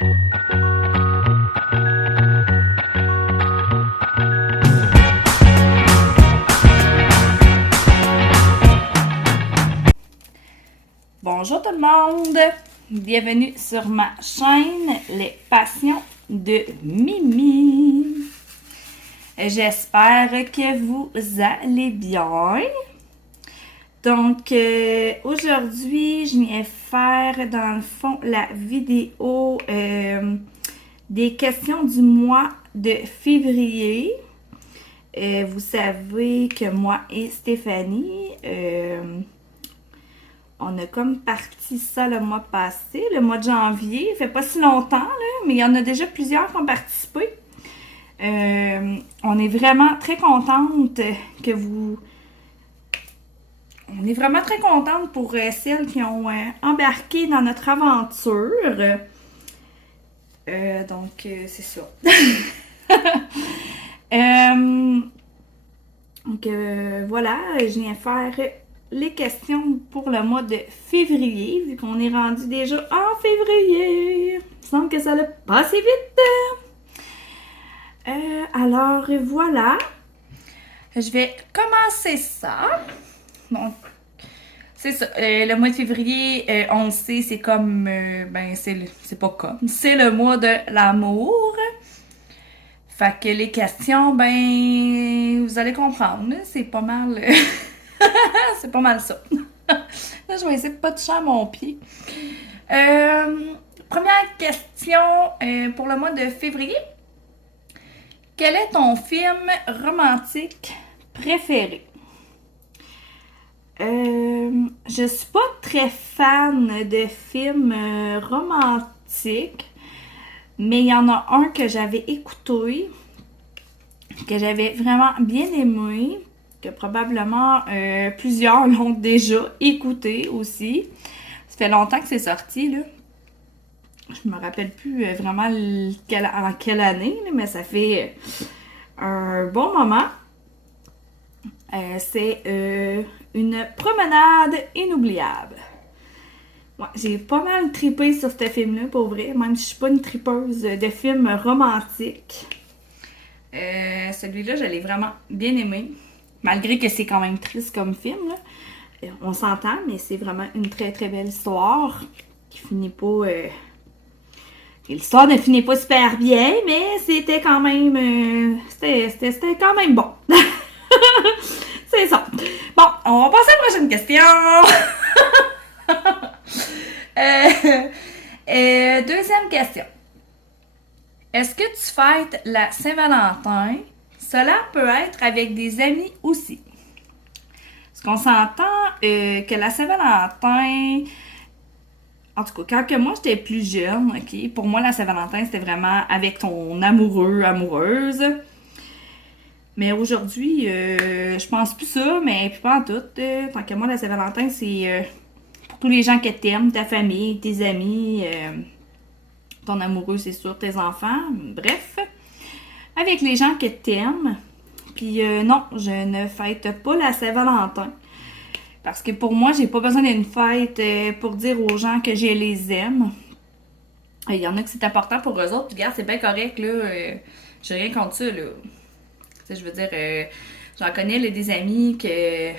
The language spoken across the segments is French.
Bonjour tout le monde! Bienvenue sur ma chaîne Les Passions de Mimi. J'espère que vous allez bien. Donc, aujourd'hui, je viens faire dans le fond la vidéo des questions du mois de février. Vous savez que moi et Stéphanie, on a comme parti ça le mois passé, le mois de janvier. Ça fait pas si longtemps, là, mais il y en a déjà plusieurs qui ont participé. On est vraiment très contente que vous... On est vraiment très contente pour celles qui ont embarqué dans notre aventure. Donc, c'est ça. Donc, voilà, je viens faire les questions pour le mois de février, vu qu'on est rendu déjà en février. Il me semble que ça a passé vite. Alors, voilà. Je vais commencer ça. Donc, c'est ça. Le mois de février, on le sait, c'est comme... c'est pas comme. C'est le mois de l'amour. Fait que les questions, vous allez comprendre. C'est pas mal... c'est pas mal ça. Là, je vais essayer de pas toucher à mon pied. Première question pour le mois de février. Quel est ton film romantique préféré? Je suis pas très fan de films romantiques, mais il y en a un que j'avais écouté, que j'avais vraiment bien aimé, que probablement plusieurs l'ont déjà écouté aussi. Ça fait longtemps que c'est sorti, là. Je me rappelle plus vraiment en quelle année, là, mais ça fait un bon moment. C'est une promenade inoubliable. Ouais, j'ai pas mal trippé sur ce film-là, pour vrai, même si je suis pas une tripeuse de films romantiques. Celui-là, je l'ai vraiment bien aimé. Malgré que c'est quand même triste comme film, là. On s'entend, mais c'est vraiment une très très belle histoire qui finit pas... L'histoire ne finit pas super bien, mais c'était quand même... c'était quand même bon. C'est ça. Bon, on va passer à la prochaine question. Deuxième question. Est-ce que tu fêtes la Saint-Valentin? Cela peut être avec des amis aussi. Est-ce qu'on s'entend que la Saint-Valentin... En tout cas, quand moi j'étais plus jeune, ok, pour moi la Saint-Valentin c'était vraiment avec ton amoureux, amoureuse. Mais aujourd'hui, je pense plus ça, mais puis pas en tout. Tant que moi la Saint-Valentin c'est pour tous les gens que t'aimes, ta famille, tes amis, ton amoureux c'est sûr, tes enfants, bref. Avec les gens que t'aimes. Puis non, je ne fête pas la Saint-Valentin. Parce que pour moi, j'ai pas besoin d'une fête pour dire aux gens que je les aime. Il y en a que c'est important pour eux autres. Puis regarde, c'est bien correct, là. J'ai rien contre ça, là. Tu sais, je veux dire, j'en connais là, des amis que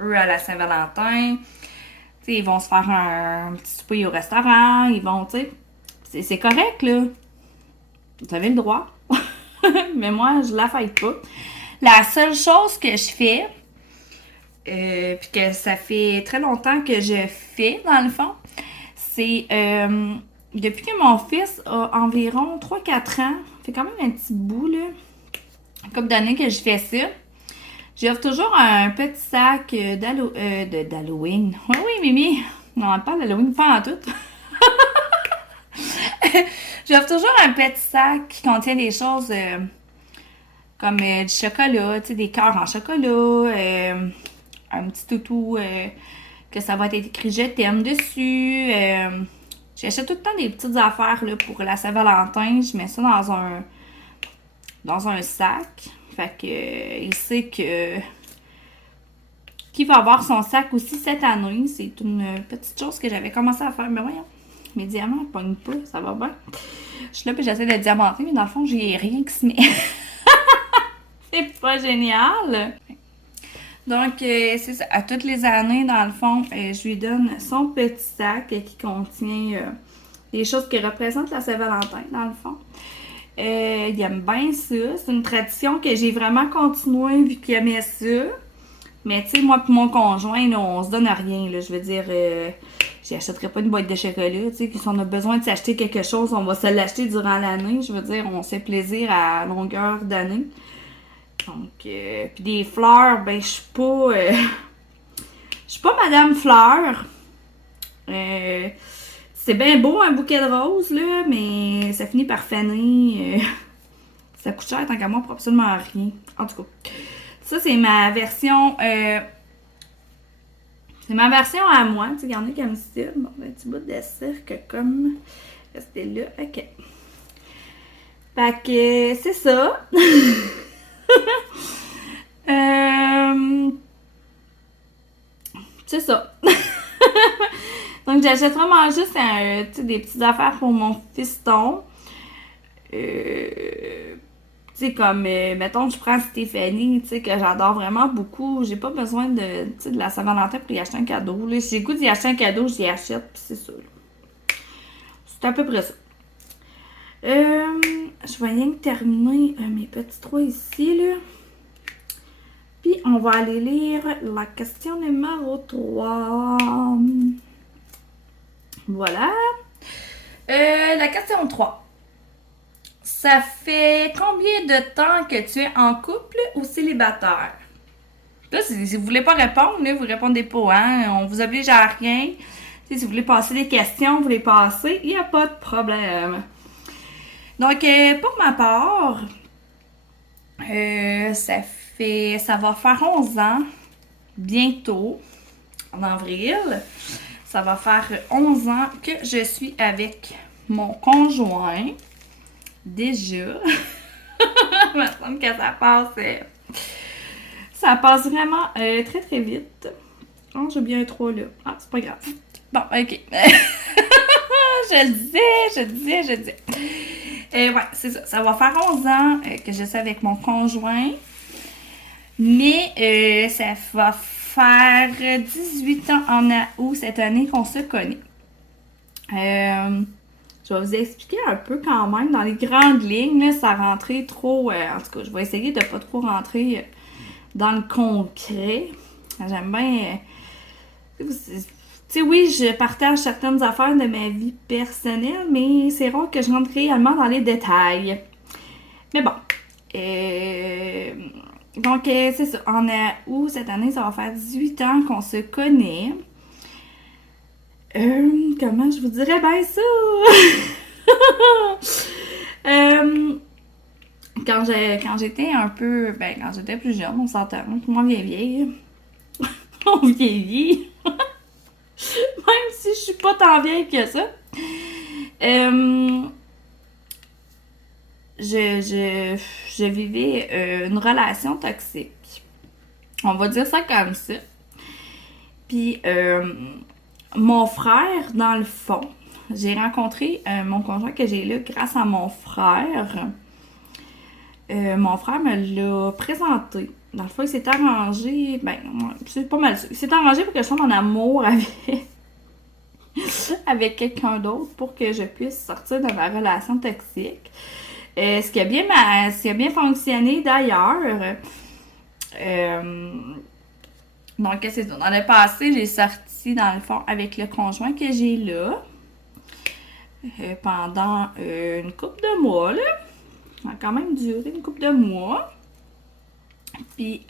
eux, à la Saint-Valentin, tu sais, ils vont se faire un petit souper au restaurant. Ils vont, tu sais, c'est correct, là. Vous avez le droit. Mais moi, je la fête pas. La seule chose que je fais... puis que ça fait très longtemps que je fais, dans le fond, c'est depuis que mon fils a environ 3-4 ans, ça fait quand même un petit bout, là, une couple d'années que je fais ça, j'offre toujours un petit sac d'Halloween. Oui, oui, Mimi, on parle d'Halloween, pas en tout. J'offre toujours un petit sac qui contient des choses comme du chocolat, tu sais, des cœurs en chocolat, un petit toutou que ça va être écrit je t'aime dessus. J'achète tout le temps des petites affaires là, pour la Saint-Valentin. Je mets ça dans un sac. Fait que il sait que qu'il va avoir son sac aussi cette année. C'est une petite chose que j'avais commencé à faire. Mais voyons. Mes diamants ne pognent pas, ça va bien. Je suis là puis j'essaie de diamanter, mais dans le fond, j'ai rien qui se met. C'est pas génial! Donc, c'est ça. À toutes les années, dans le fond, je lui donne son petit sac qui contient des choses qui représentent la Saint-Valentin, dans le fond. Il aime bien ça. C'est une tradition que j'ai vraiment continuée vu qu'il aimait ça. Mais tu sais, moi et mon conjoint, là, on se donne à rien. Là. Je veux dire, j'achèterais pas une boîte de chocolat. Tu sais, si on a besoin de s'acheter quelque chose, on va se l'acheter durant l'année. Je veux dire, on se fait plaisir à longueur d'année. Donc, puis des fleurs, ben, je suis pas... je suis pas Madame Fleur. C'est bien beau un bouquet de roses, là, mais ça finit par faner. Ça coûte cher tant qu'à moi pour absolument rien. En tout cas, ça, c'est ma version... c'est ma version à moi. Tu sais, il y en a qui aiment ça. Bon, un petit bout de cirque comme... Restez là. OK. Fait que c'est ça. C'est ça. Donc, j'achète vraiment juste des petites affaires pour mon fiston. Tu sais, comme, mettons, je prends Stéphanie, tu sais, que j'adore vraiment beaucoup. J'ai pas besoin de la Saint-Valentin pour y acheter un cadeau. Là. Si j'ai le goût d'y acheter un cadeau, j'y achète, puis c'est ça. Là. C'est à peu près ça. Je vais rien que terminer mes petits trous ici, là. Puis, on va aller lire la question numéro 3. Voilà. La question 3. Ça fait combien de temps que tu es en couple ou célibataire? Là, si vous voulez pas répondre, là, vous répondez pas, hein? On vous oblige à rien. Si vous voulez passer des questions, vous les passez, il n'y a pas de problème. Donc, pour ma part, ça va faire 11 ans, bientôt, en avril. Ça va faire 11 ans que je suis avec mon conjoint. Déjà. Il me semble que ça passe vraiment très très vite. Oh, j'ai bien un 3 là. Ah, c'est pas grave. Bon, ok. je le disais. Ouais, c'est ça. Ça va faire 11 ans que je suis avec mon conjoint. Mais ça va faire 18 ans en août cette année qu'on se connaît. Je vais vous expliquer un peu quand même. Dans les grandes lignes, là, ça rentrait trop... en tout cas, je vais essayer de pas trop rentrer dans le concret. J'aime bien... tu sais, oui, je partage certaines affaires de ma vie personnelle, mais c'est rare que je rentre réellement dans les détails. Mais bon. Donc, c'est ça. En août, cette année, ça va faire 18 ans qu'on se connaît. Comment je vous dirais bien ça? Quand j'étais un peu... Ben, quand j'étais plus jeune, on s'entend. Moi, vieille. On vieillit. Même si je suis pas tant vieille que ça. Je vivais une relation toxique. On va dire ça comme ça. Puis, mon frère, dans le fond, j'ai rencontré mon conjoint que j'ai là grâce à mon frère. Mon frère me l'a présenté. Dans le fond, il s'est arrangé, ben, c'est pas mal ça. Il s'est arrangé pour que je sois en amour avec quelqu'un d'autre pour que je puisse sortir de ma relation toxique. Ce qui a bien fonctionné d'ailleurs. Donc, c'est ça. Dans le passé, j'ai sorti, dans le fond, avec le conjoint que j'ai là. Pendant une couple de mois, là. Ça a quand même duré une couple de mois. Puis,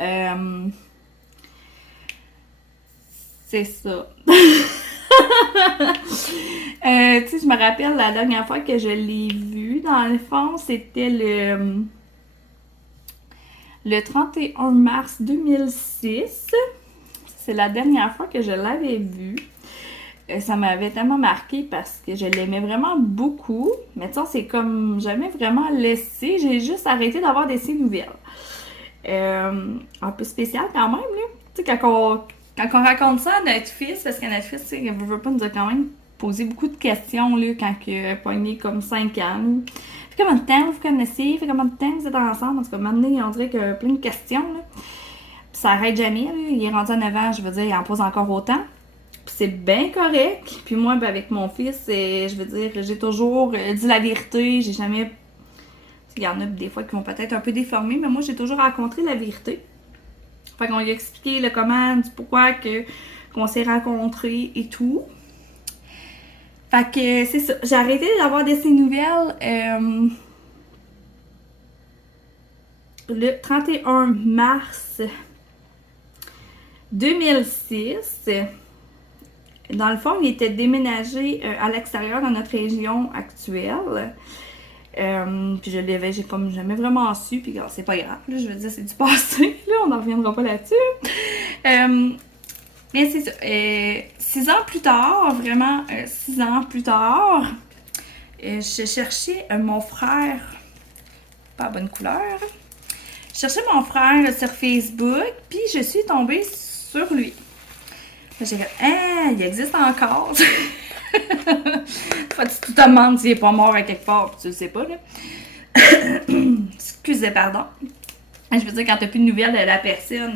c'est ça. Tu sais, je me rappelle la dernière fois que je l'ai vu, dans le fond, c'était le 31 mars 2006. C'est la dernière fois que je l'avais vu. Ça m'avait tellement marqué parce que je l'aimais vraiment beaucoup. Mais tu sais, c'est comme jamais vraiment laissé. J'ai juste arrêté d'avoir des ses nouvelles. Un peu spécial quand même, là. Tu sais, quand on raconte ça à notre fils, parce que notre fils, tu sais, il veut pas nous a quand même posé beaucoup de questions là, quand il a pogné comme 5 ans. Là. Fait combien de temps vous connaissez? Fait combien de temps vous êtes ensemble? En tout cas, maintenant, on dirait qu'il y a plein de questions. Là. Puis ça arrête jamais. Là. Il est rendu à 9 ans, je veux dire, il en pose encore autant. Puis c'est bien correct. Puis moi, ben, avec mon fils, je veux dire, j'ai toujours dit la vérité. J'ai jamais... Il y en a des fois qui vont peut-être un peu déformer, mais moi, j'ai toujours rencontré la vérité. Fait qu'on lui a expliqué le comment, du pourquoi qu'on s'est rencontrés et tout. Fait que c'est ça. J'ai arrêté d'avoir de ses nouvelles le 31 mars 2006. Dans le fond, il était déménagé à l'extérieur de notre région actuelle. Puis j'ai comme jamais vraiment su, puis c'est pas grave, là, je veux dire, c'est du passé, là, on n'en reviendra pas là-dessus. Mais c'est ça, 6 ans plus tard, vraiment 6 ans plus tard, je cherchais mon frère, pas à bonne couleur, je cherchais mon frère sur Facebook, puis je suis tombée sur lui. J'ai fait, ah, il existe encore! Faut que tu te demandes s'il est pas mort à quelque part, puis tu le sais pas, là. Excusez, pardon. Je veux dire, quand t'as plus de nouvelles de la personne,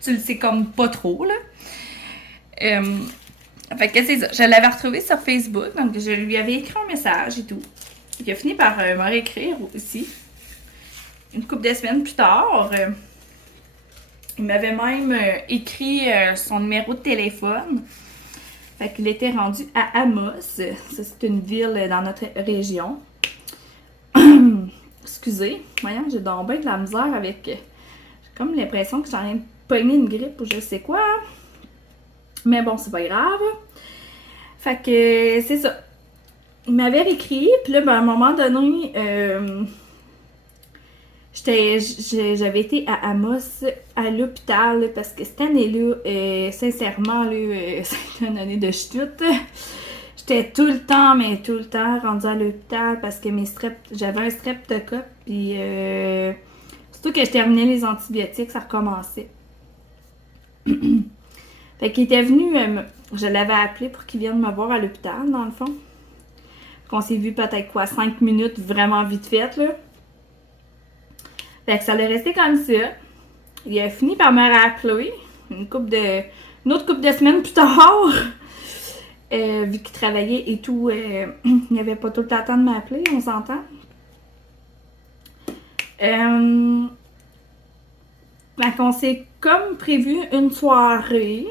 tu le sais comme pas trop, là. Fait que c'est ça. Je l'avais retrouvé sur Facebook, donc je lui avais écrit un message et tout. Il a fini par me réécrire aussi. Une couple de semaines plus tard, il m'avait même écrit son numéro de téléphone. Fait qu'il était rendu à Amos. Ça, c'est une ville dans notre région. Excusez. Voyons, j'ai donc bien de la misère avec... J'ai comme l'impression que j'ai rien de pogner une grippe ou je sais quoi. Mais bon, c'est pas grave. Fait que c'est ça. Il m'avait écrit, puis là, ben, à un moment donné, j'avais été à Amos, à l'hôpital, parce que cette année-là, sincèrement, là, c'était une année de chute. J'étais tout le temps rendue à l'hôpital parce que j'avais un streptocoque, puis surtout que je terminais les antibiotiques, ça recommençait. Fait qu'il était venu, je l'avais appelé pour qu'il vienne me voir à l'hôpital, dans le fond. Qu'on s'est vu peut-être 5 minutes, vraiment vite fait, là. Fait que ça allait rester comme ça. Il a fini par me rappeler une autre couple de semaines plus tard. Vu qu'il travaillait et tout, il n'avait pas tout le temps de m'appeler, on s'entend. Fait qu'on s'est comme prévu une soirée.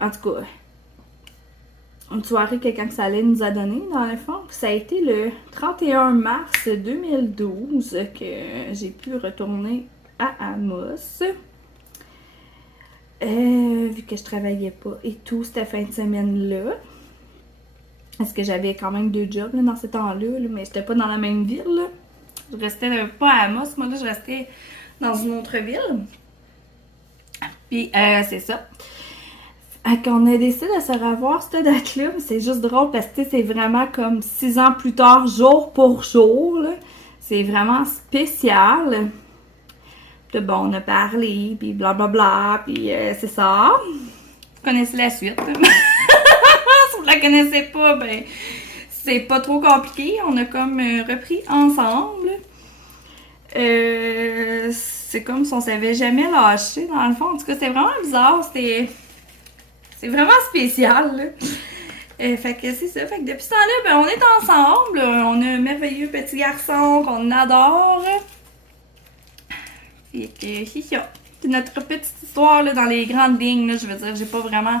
En tout cas, une soirée que quelqu'un que ça allait nous a donné dans le fond. Puis ça a été le 31 mars 2012 que j'ai pu retourner à Amos. Vu que je travaillais pas et tout cette fin de semaine-là. Parce que j'avais quand même 2 jobs là, dans ce temps-là, là, mais j'étais pas dans la même ville. Là. Je restais pas à Amos, moi là, je restais dans une autre ville. Puis c'est ça. Qu'on a décidé de se revoir cette date-là, c'est juste drôle parce que c'est vraiment comme 6 ans plus tard, jour pour jour. Là. C'est vraiment spécial. Puis bon, on a parlé, puis blablabla, puis c'est ça. Vous connaissez la suite. Si vous la connaissez pas, ben c'est pas trop compliqué. On a comme repris ensemble. C'est comme si on s'avait jamais lâché, dans le fond. En tout cas, c'était vraiment bizarre. C'est vraiment spécial, là. Fait que c'est ça. Fait que depuis ce temps-là, ben, on est ensemble. On a un merveilleux petit garçon qu'on adore. Fait que c'est ça. C'est notre petite histoire là, dans les grandes lignes. Là, je veux dire, j'ai pas vraiment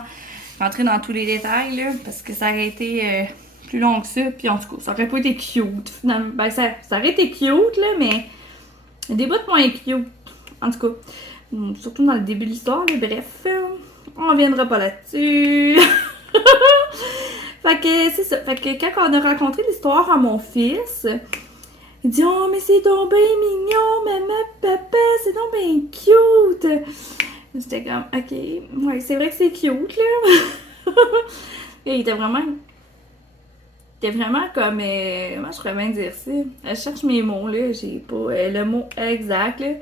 rentré dans tous les détails là, parce que ça aurait été plus long que ça. Puis en tout cas, ça aurait pas été cute. Finalement, ben, ça aurait été cute, là, mais des bouts moins cute. En tout cas, surtout dans le début de l'histoire. Là, bref, on reviendra pas là-dessus. Fait que c'est ça. Fait que quand on a raconté l'histoire à mon fils, il dit « Oh, mais c'est donc bien mignon, maman, papa, c'est donc bien cute! » J'étais comme « Ok, ouais, c'est vrai que c'est cute, là! » Et il était vraiment comme... moi, je pourrais bien dire ça. Je cherche mes mots, là. J'ai pas le mot exact, là.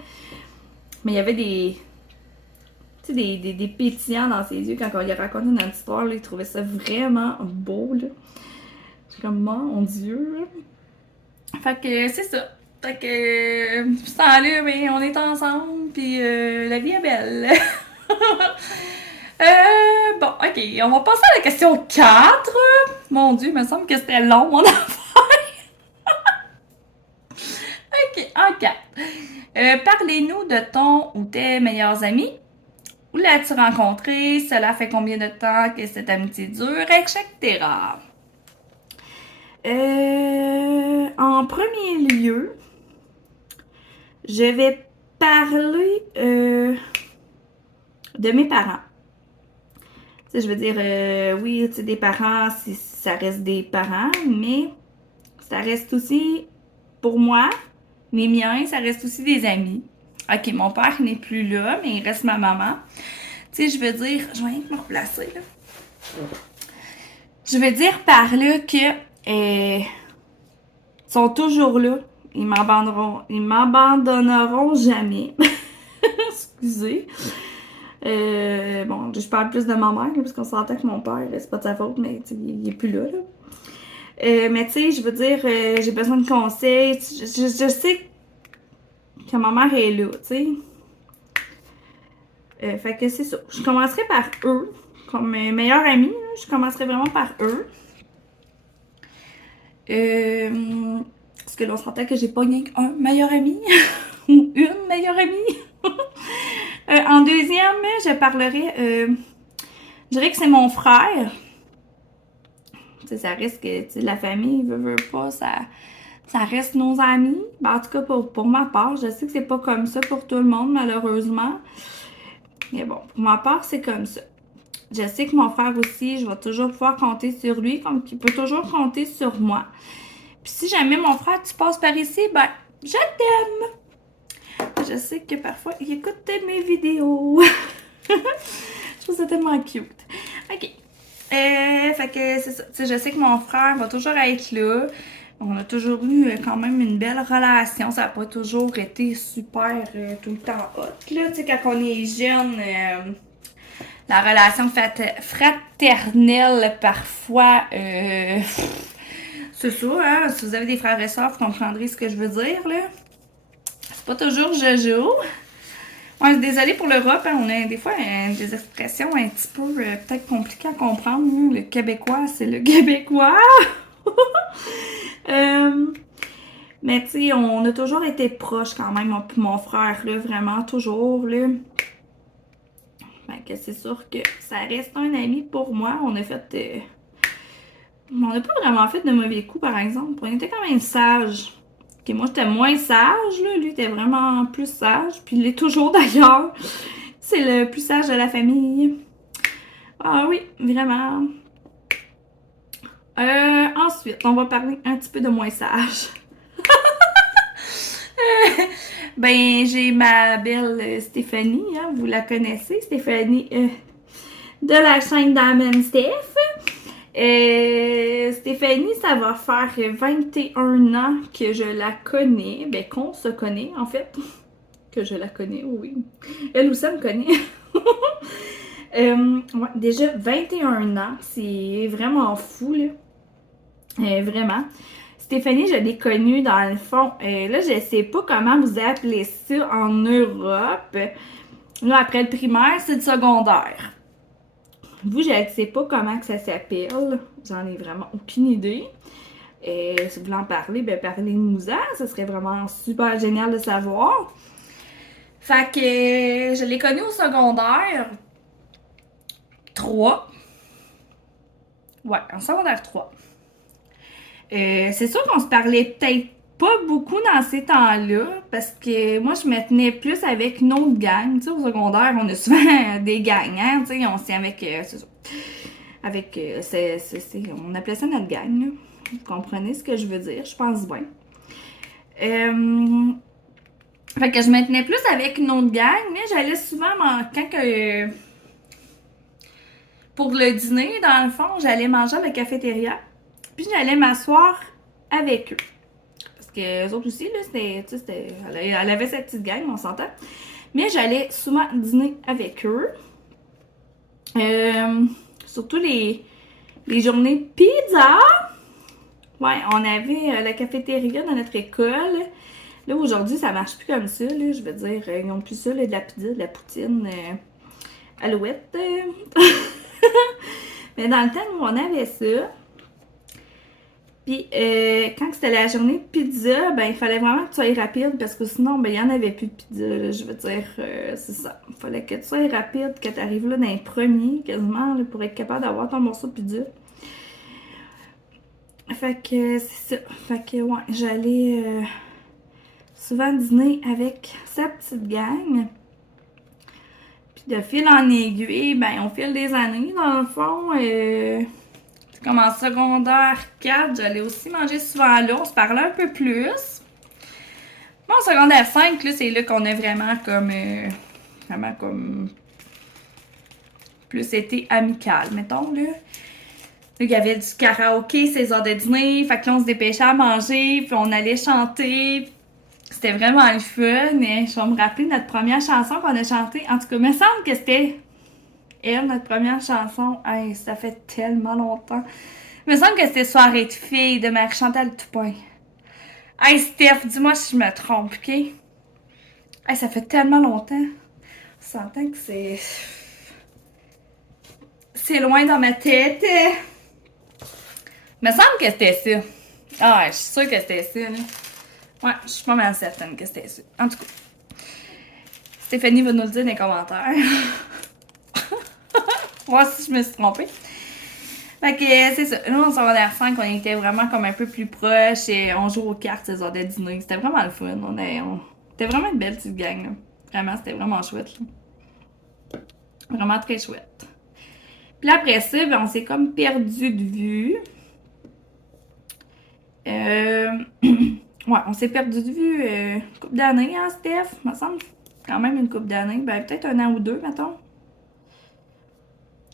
Mais il y avait des... tu sais, des pétillants dans ses yeux quand on lui a raconté notre histoire, là, il trouvait ça vraiment beau, là. Je suis comme, mon Dieu, là. Fait que c'est ça. Fait que, ce temps-là, ben, on est ensemble, puis la vie est belle. Bon, ok, on va passer à la question 4. Mon Dieu, il me semble que c'était long, mon affaire. Ok, en 4. Parlez-nous de ton ou tes meilleurs amis. Où l'as-tu rencontré? Cela fait combien de temps que cette amitié dure? Etc. En premier lieu, je vais parler de mes parents. Tu sais, je veux dire, oui, tu sais, des parents, ça reste des parents, mais ça reste aussi, pour moi, les miens, ça reste aussi des amis. Ok, mon père n'est plus là, mais il reste ma maman. Tu sais, je veux dire, je vais rien que me replacer, là. Je veux dire par là que sont toujours là. Ils m'abandonneront jamais. Excusez. Bon, je parle plus de ma mère, parce qu'on s'entend que mon père, c'est pas de sa faute, mais il est plus là, là. Mais tu sais, je veux dire, j'ai besoin de conseils. Je sais que ma mère est là, tu sais. Fait que c'est ça. Je commencerai par eux. Comme mes meilleurs amis, là, je commencerai vraiment par eux. Parce que là, on s'entend que j'ai pas rien qu'un meilleur ami. Ou une meilleure amie. En deuxième, je parlerai... je dirais que c'est mon frère. T'sais, ça reste que la famille, veut pas, ça reste nos amis. Ben, en tout cas, pour ma part, je sais que c'est pas comme ça pour tout le monde, malheureusement. Mais bon, pour ma part, c'est comme ça. Je sais que mon frère aussi, je vais toujours pouvoir compter sur lui, comme qu'il peut toujours compter sur moi. Puis si jamais mon frère, tu passes par ici, ben, je t'aime! Je sais que parfois, il écoute mes vidéos. Je trouve ça tellement cute. OK. Fait que c'est ça. T'sais, je sais que mon frère va toujours être là. On a toujours eu quand même une belle relation. Ça n'a pas toujours été super tout le temps hot. Là, tu sais, quand on est jeune, la relation fraternelle, parfois, c'est ça, hein. Si vous avez des frères et sœurs, vous comprendrez ce que je veux dire, là. C'est pas toujours jojo. Ouais, désolée pour l'Europe, hein, on a des fois des expressions un petit peu peut-être compliquées à comprendre. Hein. Le québécois, c'est le québécois. Mais tu sais, on a toujours été proches quand même, moi et mon frère, là, vraiment toujours, là. Fait que c'est sûr que ça reste un ami pour moi. On a fait... on n'a pas vraiment fait de mauvais coups, par exemple. On était quand même sages. Okay, moi, j'étais moins sage, là. Lui, était vraiment plus sage. Puis il l'est toujours, d'ailleurs. C'est le plus sage de la famille. Ah oui, vraiment. Ensuite, on va parler un petit peu de moins sage. Ben, j'ai ma belle Stéphanie, hein, vous la connaissez, Stéphanie de la chaîne Diamond Steph. Stéphanie, ça va faire 21 ans que je la connais, ben qu'on se connaît en fait, que je la connais, oui. Elle aussi me connaît. Ouais, déjà 21 ans, c'est vraiment fou, là. Vraiment. Stéphanie, je l'ai connue dans le fond. Là, je sais pas comment vous appelez ça en Europe. Là, après le primaire, c'est le secondaire. Vous, je ne sais pas comment que ça s'appelle. J'en ai vraiment aucune idée. Si vous voulez en parler, ben parlez-nous-en. Ça serait vraiment super génial de savoir. Fait que je l'ai connue au secondaire 3. Ouais, en secondaire 3. C'est sûr qu'on se parlait peut-être pas beaucoup dans ces temps-là, parce que moi, je me tenais plus avec une autre gang. Tu sais, au secondaire, on a souvent des gangs, hein, tu sais, on se tient avec, c'est ça. Avec, on appelait ça notre gang, là. Vous comprenez ce que je veux dire, je pense bien. Fait que je me tenais plus avec une autre gang, mais j'allais souvent, quand que... pour le dîner, dans le fond, j'allais manger à la cafétéria. Puis j'allais m'asseoir avec eux. Parce que eux autres aussi, là, elle avait sa petite gang, on s'entend. Mais j'allais souvent dîner avec eux. Surtout les journées pizza. Ouais, on avait la cafétéria dans notre école. Là, aujourd'hui, ça marche plus comme ça. Là, je veux dire, ils n'ont plus ça, là, de la pizza, de la poutine, alouette. Mais dans le temps, nous, on avait ça. Puis, quand c'était la journée pizza, ben, il fallait vraiment que tu sois rapide parce que sinon, ben, il n'y en avait plus de pizza, là, je veux dire, c'est ça. Il fallait que tu sois rapide, que tu arrives là dans les premiers, quasiment, là, pour être capable d'avoir ton morceau de pizza. Fait que, c'est ça. Fait que, ouais, j'allais souvent dîner avec sa petite gang. Puis, de fil en aiguille, ben, au fil des années, dans le fond, comme en secondaire 4, j'allais aussi manger souvent là. On se parlait un peu plus. Bon, en secondaire 5, là, c'est là qu'on a vraiment comme plus été amical, mettons, là. Là, il y avait du karaoké, ces heures de dîner, fait que là, on se dépêchait à manger, puis on allait chanter. C'était vraiment le fun, mais je vais me rappeler notre première chanson qu'on a chantée. En tout cas, il me semble que c'était elle, notre première chanson. Hey, ça fait tellement longtemps. Il me semble que c'était Soirée de filles de Marie-Chantal Toupin. Hey, Steph, dis-moi si je me trompe, OK? Hey, ça fait tellement longtemps. On s'entend que c'est loin dans ma tête. Il me semble que c'était ça. Ah ouais, je suis sûre que c'était ça, là. Ouais, je suis pas mal certaine que c'était ça. En tout cas, Stéphanie va nous le dire dans les commentaires. Voir si je me suis trompée. Fait que c'est ça. Nous, en secondaire 5, on était vraiment comme un peu plus proches et on joue aux cartes ces heures de dîner. C'était vraiment le fun. C'était vraiment une belle petite gang, là. Vraiment, c'était vraiment chouette, là. Vraiment très chouette. Puis là, après ça, ben, on s'est comme perdu de vue. Ouais, on s'est perdu de vue une couple d'années, hein, Steph? Il me semble quand même une couple d'années. Ben, peut-être un an ou deux, mettons.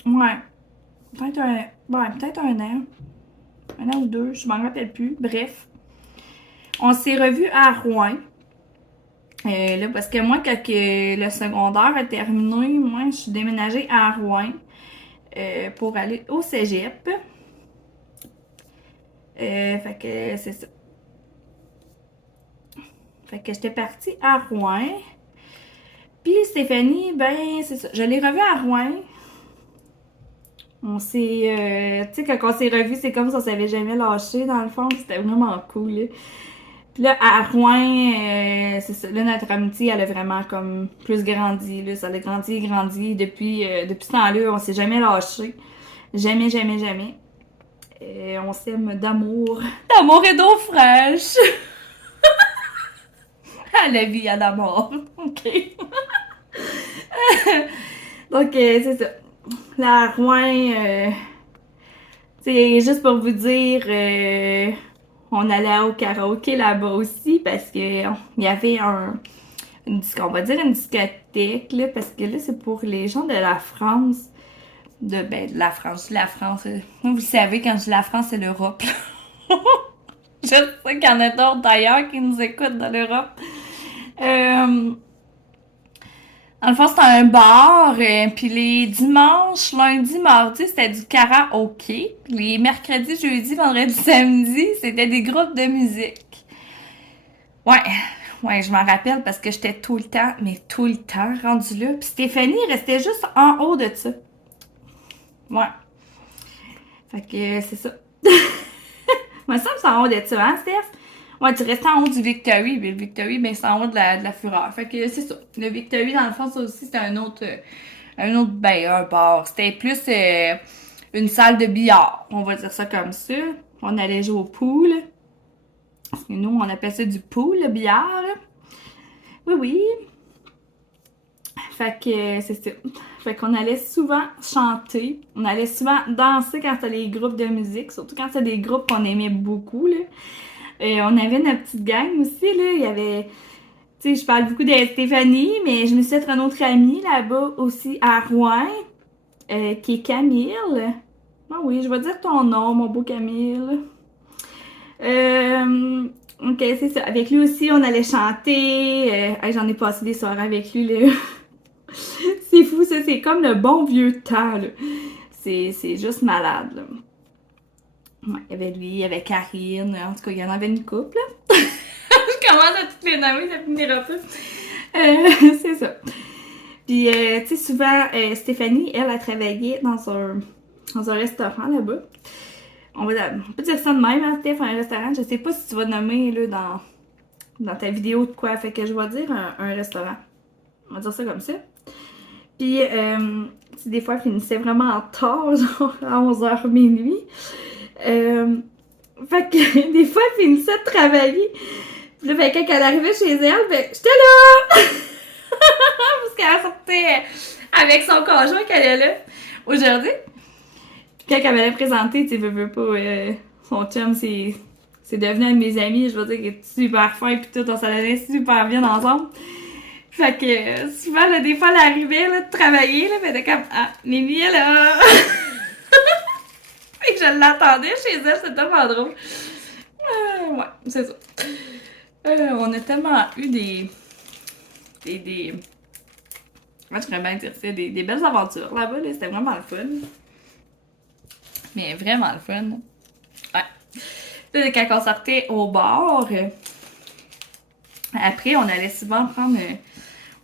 Ouais. Peut-être un an. Un an ou deux, je m'en rappelle plus. Bref. On s'est revus à Rouen. Là, parce que moi, quand le secondaire a terminé, moi, je suis déménagée à Rouen pour aller au cégep. Fait que c'est ça. Fait que j'étais partie à Rouen. Puis Stéphanie, ben, c'est ça. Je l'ai revue à Rouen. On s'est. Tu sais, quand on s'est revus, c'est comme si on s'avait jamais lâché, dans le fond. C'était vraiment cool, là. Puis là, à Rouen, c'est ça. Là, notre amitié, elle a vraiment comme plus grandi, là. Ça a grandi. Depuis ce temps-là, on s'est jamais lâché. Jamais, jamais, jamais. On s'aime d'amour. D'amour et d'eau fraîche. À la vie, à la mort. OK. Donc, c'est ça. La Rouen, c'est juste pour vous dire, on allait au karaoké là-bas aussi parce que il y avait on va dire une discothèque, là, parce que là, c'est pour les gens de la France. De la France. La France. Vous savez, quand je dis la France, c'est l'Europe. Je sais qu'il y en a d'autres d'ailleurs qui nous écoutent de l'Europe. Dans le fond, c'était un bar, puis les dimanches, lundi, mardi, c'était du karaoké. Les mercredis, jeudi, vendredi, samedi, c'était des groupes de musique. Ouais, je m'en rappelle parce que j'étais tout le temps rendue là. Puis Stéphanie restait juste en haut de ça. Ouais. Fait que c'est ça. Moi, ça me semble en haut de ça, hein, Steph? Ouais, tu restes en haut du Victory. Mais le Victory, ben, c'est en haut de la Fureur. Fait que c'est ça. Le Victory, dans le fond, ça aussi, c'était un autre, ben, un bar. C'était plus une salle de billard. On va dire ça comme ça. On allait jouer au pool. Parce que nous, on appelle ça du pool, le billard, là. Oui, oui. Fait que c'est ça. Fait qu'on allait souvent chanter. On allait souvent danser quand c'était les groupes de musique. Surtout quand c'était des groupes qu'on aimait beaucoup, là. On avait notre petite gang aussi, là. Il y avait, tu sais, je parle beaucoup de Stéphanie, mais je me suis fait une autre amie là-bas aussi à Rouen, qui est Camille. Ah oui, je vais dire ton nom, mon beau Camille. Ok, c'est ça. Avec lui aussi, on allait chanter. Hey, j'en ai passé des soirées avec lui, là. C'est fou, ça. C'est comme le bon vieux temps, là. C'est juste malade, là. Ouais, il y avait lui, il y avait Karine. En tout cas, il y en avait une couple, là. Je commence à toutes les nommer, ça finira pas. C'est ça. Puis, tu sais, souvent, Stéphanie, elle a travaillé dans un restaurant là-bas. On peut dire ça de même, hein, Steph, un restaurant. Je sais pas si tu vas nommer là, dans ta vidéo de quoi. Fait que je vais dire un restaurant. On va dire ça comme ça. Puis, des fois, elle finissait vraiment tard, genre à 11h minuit. Fait que des fois, elle finissait de travailler. Puis là, ben, quand elle arrivait chez elle, ben, j'étais là! Parce qu'elle sortait avec son conjoint qu'elle est là aujourd'hui. Puis quand elle m'allait présenter, tu sais, veux pas, son chum, c'est devenu un de mes amis. Je veux dire qu'il est super fin, puis tout, on s'allait super bien ensemble. Fait que souvent, là, des fois, elle arrivait là, de travailler, là, elle était comme « Ah, Mimi, elle a... » Fait que je l'attendais chez elle, c'était tellement drôle. Ouais, c'est ça. On a tellement eu moi, je pourrais bien dire ça, des belles aventures là-bas, là, c'était vraiment le fun. Mais vraiment le fun. Ouais. Là, quand on sortait au bar, après, on allait souvent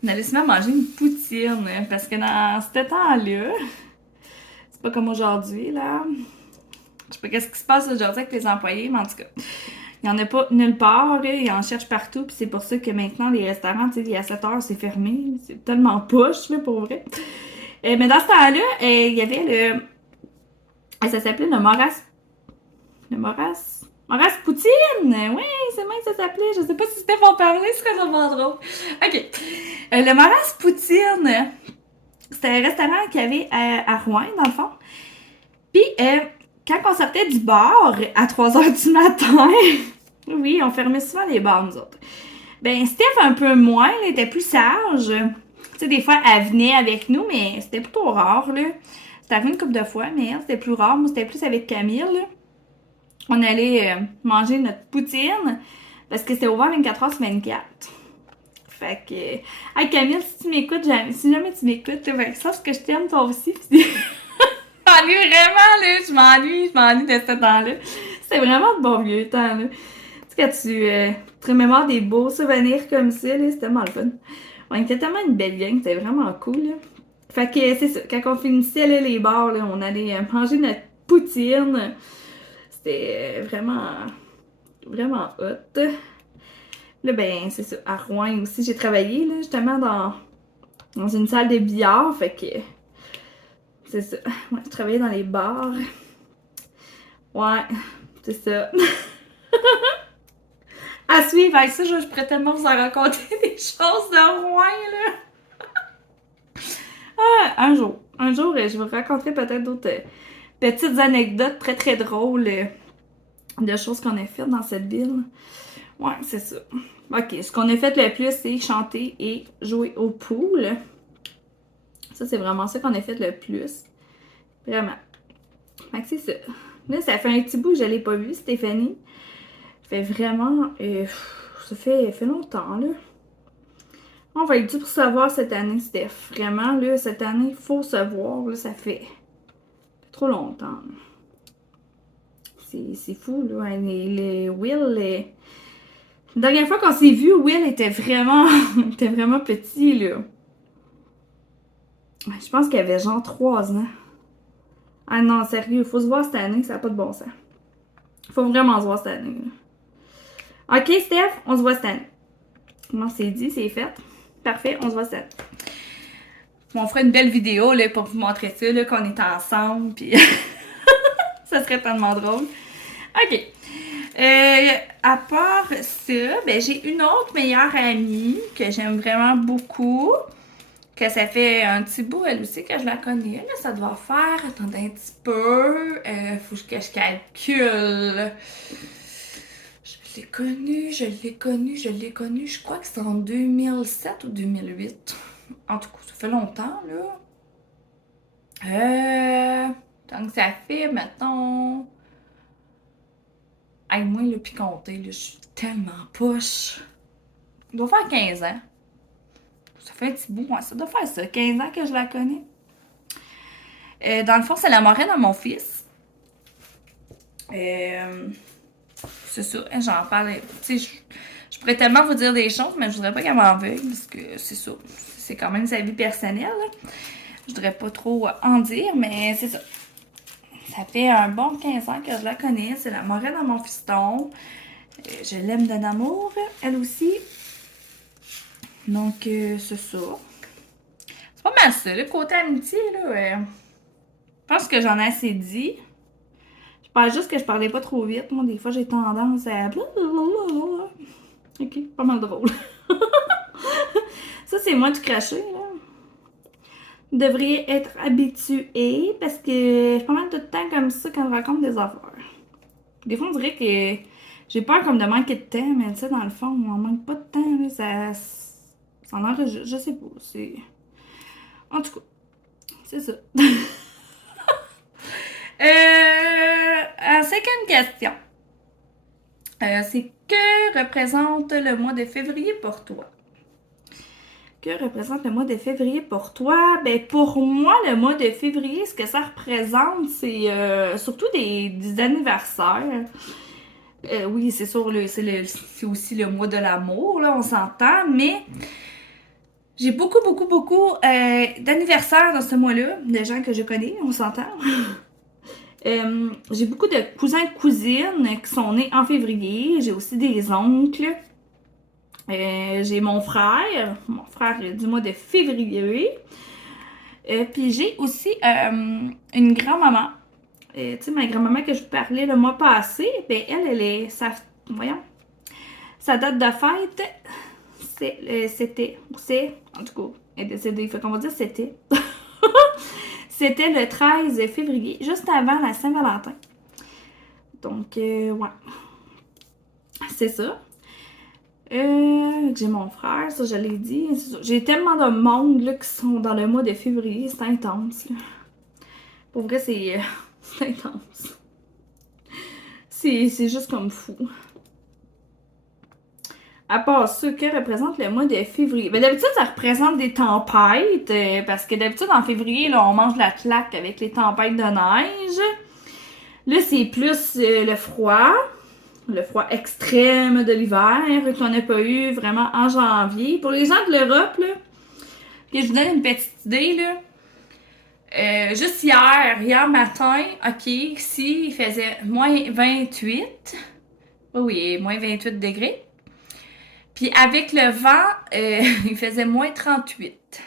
manger une poutine, parce que dans ce temps-là, c'est pas comme aujourd'hui, là. Je sais pas qu'est-ce qui se passe aujourd'hui avec les employés, mais en tout cas, il y en a pas nulle part, là, ils en cherchent partout, puis c'est pour ça que maintenant, les restaurants, tu sais, à 7h, c'est fermé. C'est tellement poche, là, pour vrai. Mais dans ce temps-là, il y avait le... ça s'appelait le Moras... Le Moras... Moras Poutine! Oui, c'est même que ça s'appelait. Je sais pas si Steph en parlait, ce serait vraiment drôle. OK. Le Moras Poutine, c'était un restaurant qu'il y avait à Rouen, dans le fond. Puis, quand on sortait du bar à 3h du matin, oui, on fermait souvent les bars, nous autres. Ben, Steph, un peu moins, elle était plus sage. Tu sais, des fois, elle venait avec nous, mais c'était plutôt rare, là. C'était arrivé une couple de fois, mais elle, c'était plus rare. Moi, c'était plus avec Camille, là. On allait manger notre poutine, parce que c'était ouvert 24h/24. Fait que... Hey, Camille, si tu m'écoutes, si jamais tu m'écoutes, ben, sache que je t'aime, toi aussi. Je m'ennuie vraiment, là. Je m'ennuie de ce temps-là. C'était vraiment de bon vieux temps, là. Tu sais, quand tu te remémores des beaux souvenirs comme ça, là, c'était tellement le fun. On était tellement une belle gang, c'était vraiment cool, là. Fait que c'est ça, quand on finissait là, les bars, là, on allait manger notre poutine. C'était vraiment hot. Là, ben, c'est ça, à Rouen aussi, j'ai travaillé, là, justement, dans une salle de billard, fait que... C'est ça. Ouais, je travaillais dans les bars. Ouais, c'est ça. À suivre, avec ça, je pourrais tellement vous en raconter des choses de Rouen, là. Ah, un jour, je vous raconterai peut-être d'autres petites anecdotes très très drôles de choses qu'on a faites dans cette ville. Ouais, c'est ça. Ok, ce qu'on a fait le plus, c'est chanter et jouer au pool. Ça, c'est vraiment ça qu'on a fait le plus. Vraiment. Fait que c'est ça. Là, ça fait un petit bout que je l'ai pas vu, Stéphanie. Ça fait vraiment... ça fait longtemps, là. On va être dû pour se voir cette année, Steph. Vraiment, là, cette année, il faut se voir. Là, ça fait trop longtemps. C'est fou, là. Will... La dernière fois qu'on s'est vu, Will était vraiment... était vraiment petit, là. Je pense qu'il avait genre 3 ans. Ah non, sérieux, il faut se voir cette année, ça n'a pas de bon sens. Faut vraiment se voir cette année, là. Ok, Steph, on se voit cette année. Comment c'est dit, c'est fait. Parfait, on se voit cette année. On fera une belle vidéo là, pour vous montrer ça, là, qu'on est ensemble, puis ça serait tellement drôle. Ok. À part ça, ben, j'ai une autre meilleure amie que j'aime vraiment beaucoup. Que ça fait un petit bout, elle aussi, que je la connais. Là, ça doit faire, attendez un petit peu, faut que je calcule. Je l'ai connue, je crois que c'est en 2007 ou 2008. En tout cas, ça fait longtemps, là. Donc ça fait, mettons... aide-moi, là, puis compter, là, je suis tellement poche. Il doit faire 15 ans. Ça fait un petit bout, ouais, ça doit faire ça, 15 ans que je la connais. Dans le fond, c'est la marraine à mon fils. C'est ça, j'en parle. Tu sais, je pourrais tellement vous dire des choses, mais je voudrais pas qu'elle m'en veuille, parce que c'est ça. C'est quand même sa vie personnelle, là. Je voudrais pas trop en dire, mais c'est ça. Ça fait un bon 15 ans que je la connais. C'est la marraine à mon fiston. Je l'aime d'un amour, elle aussi. Donc, c'est ça. C'est pas mal ça. Le côté amitié, là, je pense que j'en ai assez dit. Je pense juste que je parlais pas trop vite. Moi, des fois, j'ai tendance à... Ok, pas mal drôle. Ça, c'est moi du cracher, là. Vous devriez être habitué parce que je suis pas mal tout le temps comme ça quand je raconte des affaires. Des fois, on dirait que j'ai peur comme de manquer de temps, mais tu sais, dans le fond, on manque pas de temps, là, ça enregistre, je sais pas, c'est... En tout cas, c'est ça. Cinquième question. C'est que représente le mois de février pour toi? Que représente le mois de février pour toi? Ben, pour moi, le mois de février, ce que ça représente, c'est surtout des anniversaires. Oui, c'est sûr, c'est aussi le mois de l'amour, là, on s'entend, mais j'ai beaucoup d'anniversaires dans ce mois-là, de gens que je connais, on s'entend. J'ai beaucoup de cousins et cousines qui sont nés en février. J'ai aussi des oncles. J'ai mon frère du mois de février. Puis j'ai aussi une grand-maman. Tu sais, ma grand-maman que je vous parlais le mois passé, ben elle est... Sa date de fête, en tout cas, elle est décédée, fait qu'on va dire c'était. C'était le 13 février, juste avant la Saint-Valentin. Donc, ouais. C'est ça. J'ai mon frère, ça je l'ai dit. J'ai tellement de monde là, qui sont dans le mois de février, c'est intense. Là. Pour vrai, c'est intense. C'est juste comme fou. À part ça, que représente le mois de février? Ben, d'habitude, ça représente des tempêtes, parce que d'habitude, en février, là, on mange la claque avec les tempêtes de neige. Là, c'est plus le froid extrême de l'hiver, qu'on n'a pas eu vraiment en janvier. Pour les gens de l'Europe, là, que je vous donne une petite idée, là, juste hier matin, ok, ici, il faisait moins 28. Oui, moins 28 degrés. Puis avec le vent, il faisait moins 38.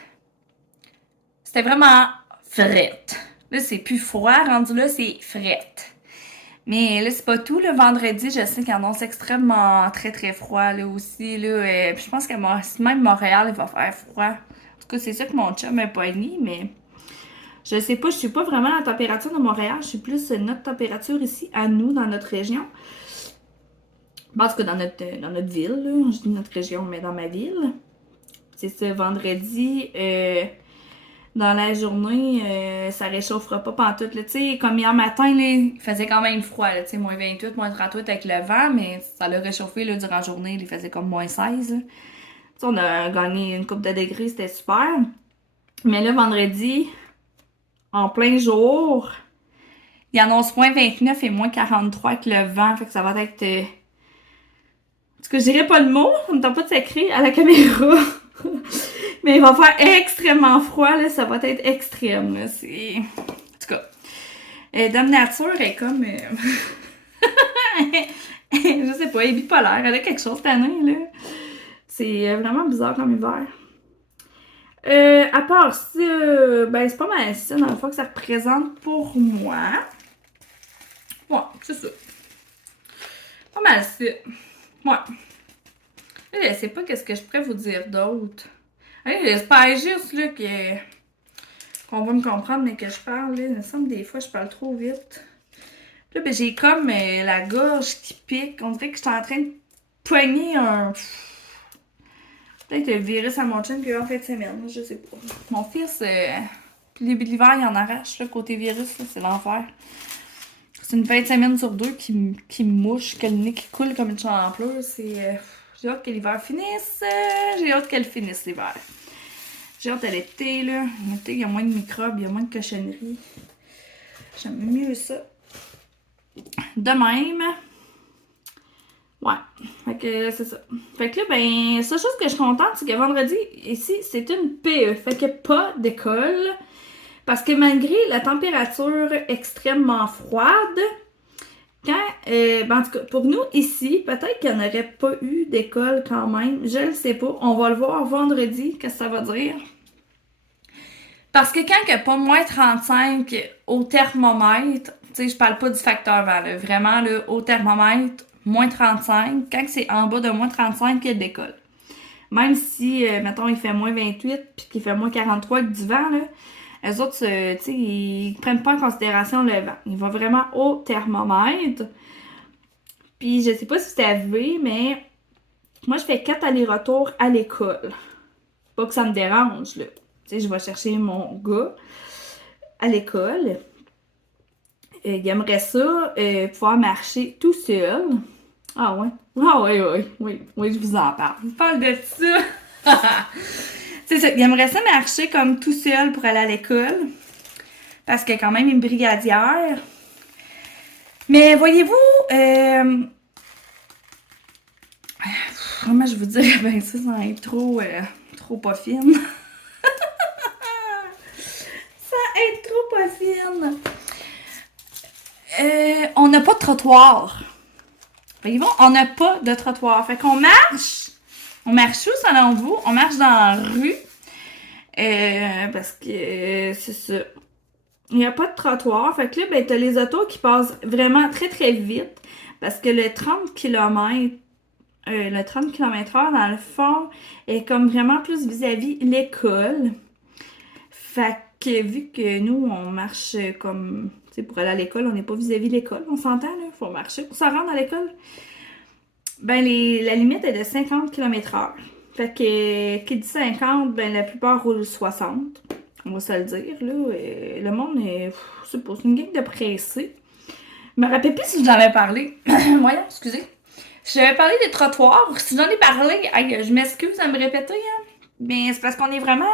C'était vraiment frette. Là, c'est plus froid, rendu là, c'est frette. Mais là, c'est pas tout. Le vendredi, je sais qu'il annonce extrêmement très froid là aussi. Là, puis je pense que même Montréal, il va faire froid. En tout cas, c'est ça que mon chum m'a pas dit, mais je sais pas, je suis pas vraiment la température de Montréal. Je suis plus notre température ici, à nous, dans notre région. Parce que dans notre ville, là, je dis notre région, mais dans ma ville. C'est ce vendredi, dans la journée, ça réchauffera pas pantoute. Tu sais, comme hier matin, là, il faisait quand même froid, tu sais, moins 28, moins 38 avec le vent, mais ça l'a réchauffé là, durant la journée, il faisait comme moins 16. Là. Tu sais, on a gagné une couple de degrés, c'était super. Mais là, vendredi, en plein jour, il annonce moins 29 et moins 43 avec le vent, fait que ça va être... En tout cas, je dirais pas le mot, on ne tente pas de s'écrire à la caméra. Mais il va faire extrêmement froid, là, ça va être extrême, là, c'est... En tout cas, Dame Nature est comme... je sais pas, elle est bipolaire, elle a quelque chose cette année, là. C'est vraiment bizarre comme hiver. À part ça, ben c'est pas mal ça, dans le fond, que ça représente pour moi. Ouais, c'est ça. Pas mal ça. Ouais. Je sais pas qu'est-ce que je pourrais vous dire d'autre. J'espère juste là, qu'on va me comprendre, mais que je parle. Là. Il me semble des fois je parle trop vite. Là, ben, j'ai comme la gorge qui pique. On dirait que je suis en train de poigner un... Peut-être le virus à mon chien puis en fin de semaine. Je sais pas. Mon fils, le début de l'hiver, il en arrache. Là, côté virus, c'est l'enfer. c'est une fin de semaine sur deux qui me mouche, que le nez qui coule comme une champlure. J'ai hâte que l'hiver finisse. J'ai hâte qu'elle finisse l'hiver. J'ai hâte à l'été, là. L'été, il y a moins de microbes, il y a moins de cochonneries. J'aime mieux ça. De même. Ouais. Fait que c'est ça. Fait que là, ben, la seule chose que je suis contente, c'est que vendredi, ici, c'est une PE. Fait que pas d'école. Parce que malgré la température extrêmement froide, ben en tout cas, pour nous ici, peut-être qu'il n'y en aurait pas eu d'école quand même. Je le sais pas. On va le voir vendredi, qu'est-ce que ça va dire. Parce que quand il n'y a pas moins 35 au thermomètre, tu sais, je parle pas du facteur vent, là, vraiment là, au thermomètre, moins 35, quand c'est en bas de moins 35, il y a de l'école. Même si, mettons, il fait moins 28 puis qu'il fait moins 43 avec du vent, là, eux autres, tu sais, ils prennent pas en considération le vent. Ils vont vraiment au thermomètre. Puis, je sais pas si c'est arrivé, mais moi, je fais 4 allers-retours à l'école. Pas que ça me dérange, là. Tu sais, je vais chercher mon gars à l'école. Il aimerait ça, pouvoir marcher tout seul. Ah ouais? Ah ouais, oui, je vous en parle. Je vous parle de ça. C'est ça, il aimerait ça marcher comme tout seul pour aller à l'école. Parce qu'il y a quand même une brigadière. Mais voyez-vous, comment je vous dis, ben ça va être trop pas fine. Ça va être trop pas fine. On n'a pas de trottoir. Voyez-vous, on n'a pas de trottoir. Fait qu'on marche. On marche où, selon vous? On marche dans la rue. Parce que c'est ça. Il n'y a pas de trottoir. Fait que là, ben, t'as les autos qui passent vraiment très, très vite. Parce que le 30 km, le 30 km/h, dans le fond, est comme vraiment plus vis-à-vis l'école. Fait que vu que nous, on marche comme... Tu sais, pour aller à l'école, on n'est pas vis-à-vis l'école. On s'entend, là? Faut marcher pour se rendre à l'école. Ben, la limite est de 50 km/h. Fait que, qui dit 50, ben, la plupart roulent 60. On va se le dire, là. Le monde est, c'est pas, c'est une gang de pressés. Je me rappelle plus si je vous en avais parlé. Voyons, excusez. Si j'avais parlé des trottoirs, si j'en ai parlé, aïe, je m'excuse à me répéter, hein. Mais c'est parce qu'on est vraiment...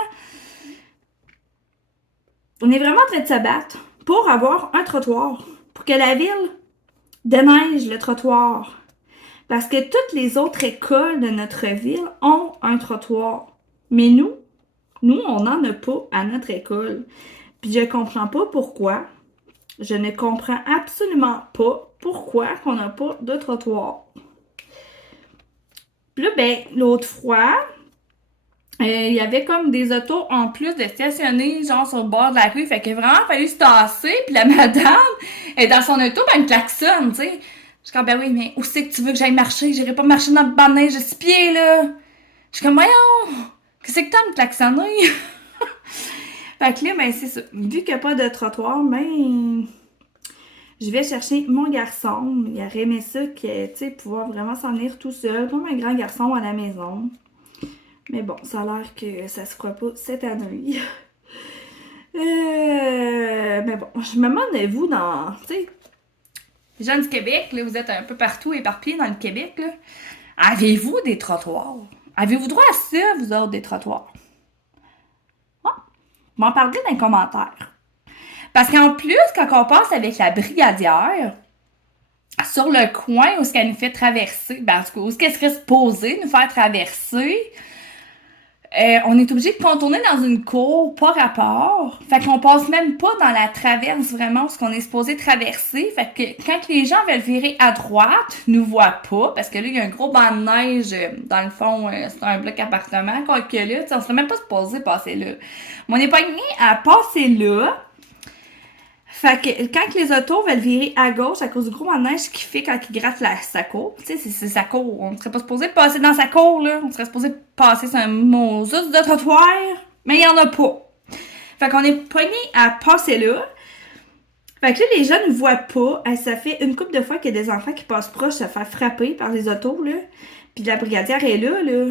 On est vraiment en train de se battre pour avoir un trottoir. Pour que la ville déneige le trottoir. Parce que toutes les autres écoles de notre ville ont un trottoir. Mais nous, on n'en a pas à notre école. Puis je comprends pas pourquoi. Je ne comprends absolument pas pourquoi qu'on n'a pas de trottoir. Puis là, ben, l'autre fois, il y avait comme des autos en plus de stationner, genre sur le bord de la rue. Fait qu'il a vraiment fallu se tasser. Puis la madame est dans son auto, ben, elle me klaxonne, tu sais. Je suis comme, ben oui, mais où c'est que tu veux que j'aille marcher? J'irai pas marcher dans le banc de neige de 6 pieds, là. Je suis comme, voyons, qu'est-ce que t'as à me klaxonner? Fait que là, ben, c'est ça. Vu qu'il n'y a pas de trottoir, ben, je vais chercher mon garçon. Il aurait aimé ça, que, tu sais, pouvoir vraiment s'en venir tout seul, comme un grand garçon à la maison. Mais bon, ça a l'air que ça se fera pas cette année. Mais bon, je me demande, vous, dans, tu sais, les gens du Québec, là, vous êtes un peu partout éparpillés dans le Québec, là. Avez-vous des trottoirs? Avez-vous droit à ça, vous autres, des trottoirs? Ah, m'en parler dans les commentaires. Parce qu'en plus, quand on passe avec la brigadière, sur le coin où ce qu'elle nous fait traverser, ben, en tout cas, où ce qu'elle serait supposée nous faire traverser, on est obligé de contourner dans une cour, pas rapport. Fait qu'on passe même pas dans la traverse vraiment ce qu'on est supposé traverser. Fait que quand les gens veulent virer à droite, nous voient pas. Parce que là, il y a un gros banc de neige. Dans le fond, c'est un bloc appartement. Quoique là, on serait même pas supposé passer là. Mais on est pas mis à passer là. Fait que quand les autos veulent virer à gauche à cause du gros banc de neige qu'il fait quand ils grattent sa cour, tu sais, c'est sa cour. On serait pas supposé passer dans sa cour, là. On serait supposé passer sur un mosus de trottoir, mais il y en a pas. Fait qu'on est pogné à passer là. Fait que là, les gens ne voient pas. Ça fait une couple de fois qu'il y a des enfants qui passent proche se faire frapper par les autos, là. Puis la brigadière est là, là.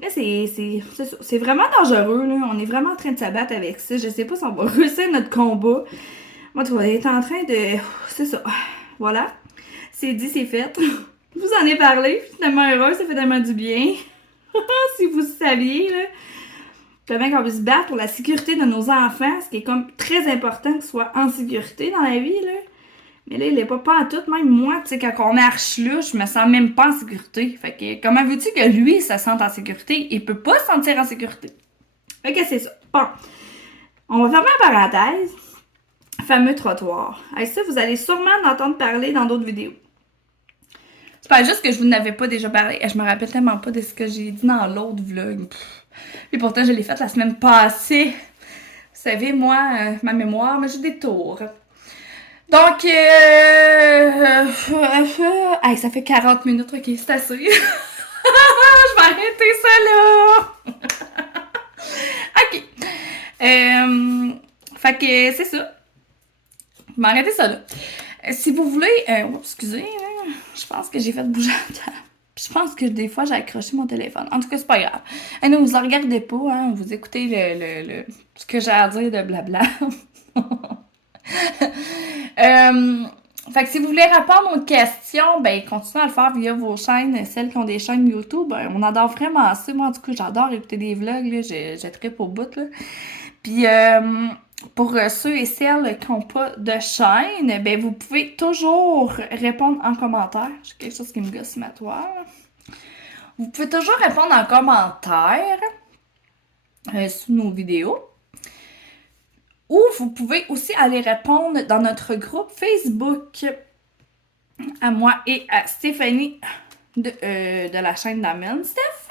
Là, c'est vraiment dangereux, là. On est vraiment en train de s'abattre avec ça. Je sais pas si on va réussir notre combat. Moi, tu vois, elle est en train de... C'est ça. Voilà. C'est dit, c'est fait. Je vous en ai parlé. Je suis tellement heureuse, ça fait tellement du bien. Si vous saviez, là. Comment qu'on puisse se battre pour la sécurité de nos enfants, ce qui est comme très important qu'ils soient en sécurité dans la vie, là. Mais là, il est pas en tout. Même moi, tu sais, quand on marche là, je me sens même pas en sécurité. Fait que, comment veux-tu que lui se sente en sécurité? Il peut pas se sentir en sécurité. Fait que c'est ça. Bon. On va fermer la parenthèse. Fameux trottoir. Avec ça, vous allez sûrement en entendre parler dans d'autres vidéos. C'est pas juste que je vous n'avais pas déjà parlé. Je me rappelle tellement pas de ce que j'ai dit dans l'autre vlog. Et pourtant, je l'ai fait la semaine passée. Vous savez, moi, ma mémoire me joue des tours. Donc, hey, ça fait 40 minutes, ok, c'est assez. Je vais arrêter ça là. Ok. Fait que c'est ça. Je vais arrêter ça là. Si vous voulez, excusez, hein, je pense que j'ai fait bouger la table. Je pense que des fois j'ai accroché mon téléphone. En tout cas, c'est pas grave. Et ne vous en regardez pas, hein, vous écoutez ce que j'ai à dire de blabla. Fait que si vous voulez répondre aux questions, ben continuez à le faire via vos chaînes, celles qui ont des chaînes YouTube. Ben, on adore vraiment ça. Moi, en tout cas, j'adore écouter des vlogs, là. J'ai trippe au bout, là. Puis, pour ceux et celles qui n'ont pas de chaîne, ben vous pouvez toujours répondre en commentaire. J'ai quelque chose qui me gosse ma toile. Vous pouvez toujours répondre en commentaire sous nos vidéos. Ou vous pouvez aussi aller répondre dans notre groupe Facebook à moi et à Stéphanie de la chaîne d'Amen Steph.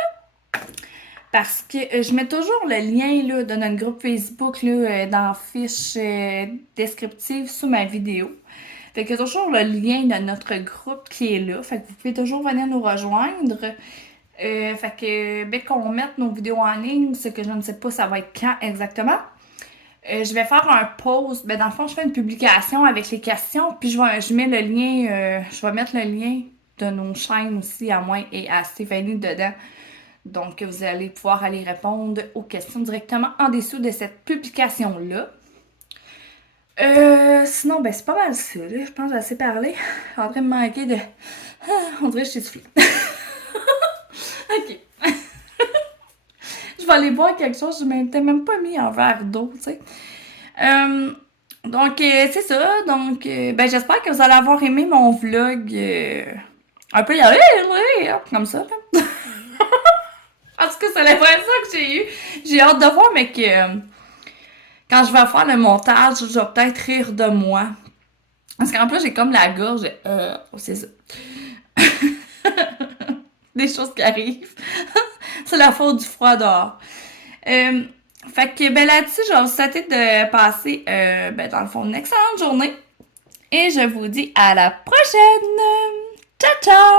Parce que je mets toujours le lien là, de notre groupe Facebook là, dans la fiche descriptive sous ma vidéo. Fait qu'il y a toujours le lien de notre groupe qui est là. Fait que vous pouvez toujours venir nous rejoindre. Fait que dès qu'on mette nos vidéos en ligne, ce que je ne sais pas ça va être quand exactement. Je vais faire un post. Ben dans le fond, je fais une publication avec les questions. Puis je mets le lien. Je vais mettre le lien de nos chaînes aussi à moi et à Stéphanie dedans. Donc, vous allez pouvoir aller répondre aux questions directement en dessous de cette publication-là. Sinon, ben c'est pas mal ça, là. Je pense que j'ai assez parlé. Je suis en train de me manquer de... on dirait que je suis soufflée. Ok. Je vais aller boire quelque chose. Je m'étais même pas mis un verre d'eau, tu sais. Donc, c'est ça. Donc, ben j'espère que vous allez avoir aimé mon vlog. Un peu comme ça, là. En tout cas, c'est l'impression que j'ai eue. J'ai hâte de voir, mais que quand je vais faire le montage, je vais peut-être rire de moi. Parce qu'en plus, j'ai comme la gorge. C'est ça. Des choses qui arrivent. C'est la faute du froid dehors. Fait que ben là-dessus, je vais vous souhaiter de passer, dans le fond, une excellente journée. Et je vous dis à la prochaine! Ciao, ciao!